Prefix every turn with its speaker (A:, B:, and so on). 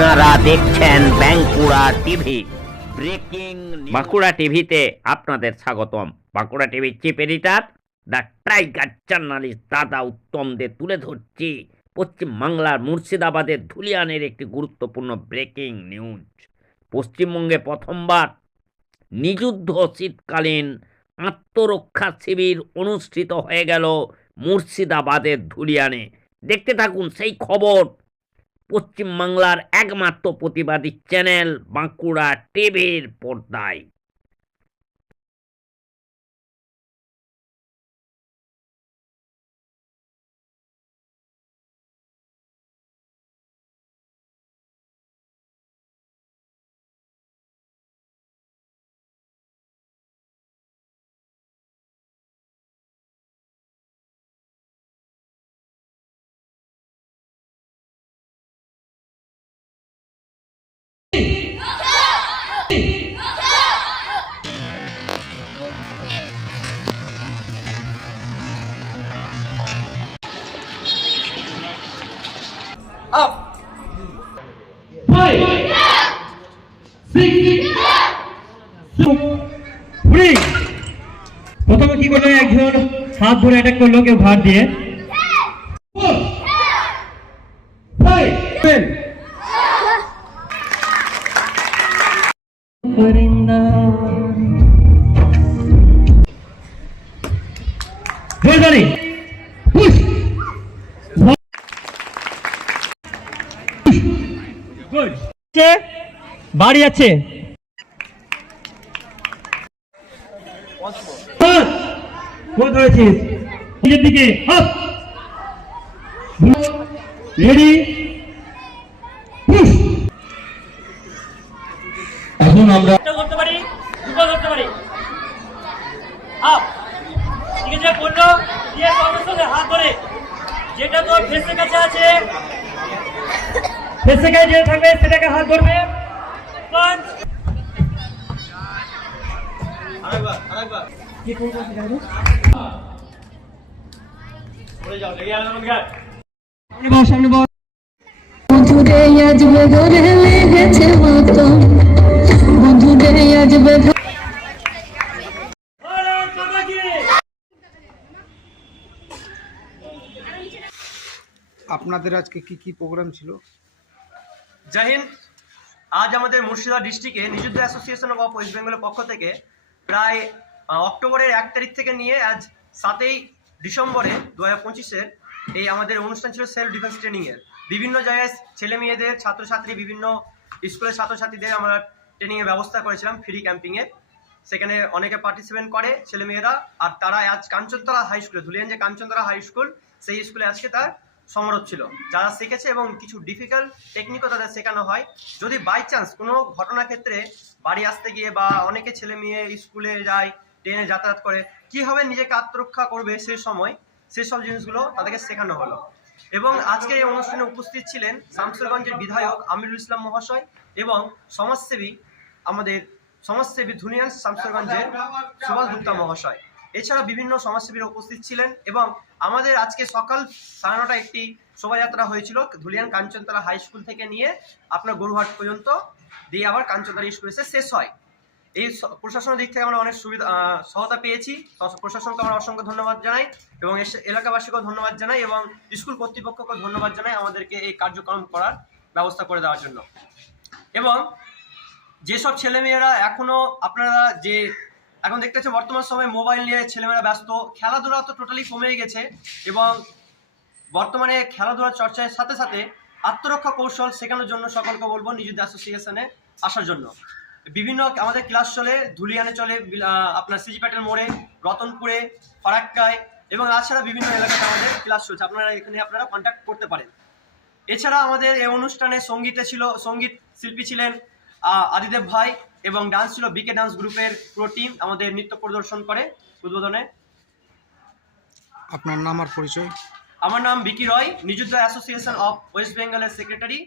A: আপনারা দেখছেন Bankura TV. Breaking Bankura টিভিতে আপনাদের স্বাগতম। বাঁকুড়া টিভির chief editor, the tiger journalist দাদা উত্তম দে তুলে ধরছি পশ্চিম বাংলার মুর্শিদাবাদের ধুলিয়ানের একটি গুরুত্বপূর্ণ ব্রেকিং নিউজ। পশ্চিমবঙ্গে প্রথমবার নিযুদ্ধ শীতকালীন আত্মরক্ষা শিবির অনুষ্ঠিত হয়ে গেল মুর্শিদাবাদের ধুলিয়ানে। দেখতে থাকুন সেই খবর। পশ্চিমবাংলার একমাত্র প্রতিবাদী চ্যানেল বাঁকুড়া টিভির পর্দায়।
B: Three. প্রথমে কি করল? একজন হাত ধরে অ্যাটাক করল কেউ ঘাট দিয়ে। বাড়ি আছে কোন ধরেছিস নিজের দিকে রেডি
C: এখন আমরা
B: করতে পারি দুটো করতে পারি। আপ ঠিক আছে বলল দিয়ে কর্মের সঙ্গে হাত ধরে। যেটা তোর ফেসের কাছে আছে। ফেসের কাছে যেটা থাকবে সেটাকে হাত ধরবে। পাঁচ
D: বন্ধুরে আজ বেদরে লেগেছে মতো বন্ধুরে আজ বেদরে
B: ভারত মাতা কি
E: আপনাদের আজকে কি কি প্রোগ্রাম ছিল?
F: জয় হিন্দ। আজ আমাদের মুর্শিদাবাদ ডিস্ট্রিক্টে নিযুদ্ধ অ্যাসোসিয়েশন অফ ওয়েস্ট বেঙ্গলের পক্ষ থেকে প্রায় অক্টোবরের এক তারিখ থেকে নিয়ে আজ সাতই ডিসেম্বরে দু হাজার পঁচিশের এই আমাদের অনুষ্ঠান ছিল সেলফ ডিফেন্স ট্রেনিংয়ের। বিভিন্ন জায়গায় ছেলে মেয়েদের, ছাত্রছাত্রী, বিভিন্ন স্কুলের ছাত্রছাত্রীদের আমরা ট্রেনিংয়ের ব্যবস্থা করেছিলাম ফ্রি ক্যাম্পিংয়ে সেখানে অনেকে পার্টিসিপেট করে ছেলেমেয়েরা আর তারা আজ কাঞ্চনতলা হাই স্কুলে ধুলিয়ান যে কাঞ্চনতলা হাই স্কুল সেই স্কুলে আজকে তার সমারোহ ছিল। যারা শিখেছে এবং কিছু ডিফিকাল্ট টেকনিকও তাদের শেখানো হয়, যদি বাই চান্স কোনো ঘটনা ক্ষেত্রে বাড়ি আসতে গিয়ে বা অনেকে ছেলে মেয়ে স্কুলে যায়, ট্রেনে যাতায়াত করে, কীভাবে নিজেকে আত্মরক্ষা করবে সেই সময় সেসব জিনিসগুলো তাদেরকে শেখানো হলো। এবং আজকে এই অনুষ্ঠানে উপস্থিত ছিলেন শামসুরগঞ্জের বিধায়ক আমিরুল ইসলাম মহাশয় এবং সমাজসেবী আমাদের সমাজসেবী ধুনিয়ান শামসুরগঞ্জের সুভাষ গুপ্তা মহাশয়। এছাড়া বিভিন্ন সমাজসেবীরা উপস্থিত ছিলেন এবং আমাদের আজকে সকাল সাড়ে নটা একটি শোভাযাত্রা হয়েছিল ধুলিয়ান কাঞ্চনতলা হাই স্কুল থেকে নিয়ে আপনার গরুহাট পর্যন্ত দিয়ে আবার কাঞ্চনতলা স্কুল এসে শেষ হয়। এই প্রশাসনের দিক থেকে আমরা অনেক সুবিধা সহায়তা পেয়েছি। প্রশাসনকে আমরা অসংখ্য ধন্যবাদ জানাই এবং এলাকাবাসীকেও ধন্যবাদ জানাই এবং স্কুল কর্তৃপক্ষকেও ধন্যবাদ জানাই আমাদেরকে এই কার্যক্রম করার ব্যবস্থা করে দেওয়ার জন্য। এবং যেসব ছেলেমেয়েরা এখনও আপনারা যে এখন দেখতে পাচ্ছেন, বর্তমান সময়ে মোবাইল নিয়ে ছেলেমেয়েরা ব্যস্ত। খেলাধুলা তো টোটালি কমে গেছে এবং বর্তমানে খেলাধুলার চর্চার সাথে সাথে আত্মরক্ষা কৌশল শেখানোর জন্য সকলকে বলব নিজেদের অ্যাসোসিয়েশনে আসার জন্য। বিভিন্ন আমাদের ক্লাস চলে, ধুলিয়ানে চলে আপনার সিজি প্যাটেল মোড়ে, রতনপুরে, ফারাক্কায় এবং তাছাড়া বিভিন্ন এলাকাতে আমাদের ক্লাস চলছে। আপনারা এখানে আপনারা কন্ট্যাক্ট করতে পারেন। এছাড়া আমাদের এই অনুষ্ঠানে সঙ্গীতে ছিল সংগীত শিল্পী ছিলেন আদিদেব ভাই। এবং ডান্স ছিল বিকে ডান্স গ্রুপের পুরো টিম আমাদের নৃত্য প্রদর্শন করে উদ্বোধনে।
E: আপনার নাম আর পরিচয়?
F: আমার নাম বিকি Roy Niyuddha association of West বেঙ্গলের সেক্রেটারি